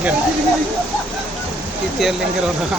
লিঙ্কের তৃতীয় লিঙ্কের ওরা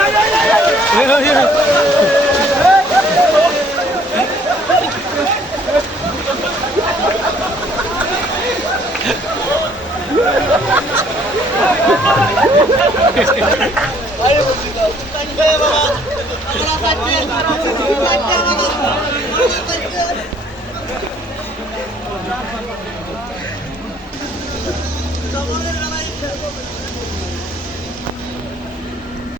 아이고, 진짜. 빨리 가야 봐. 하나 같이, 하나 같이, 같이 하나 같이.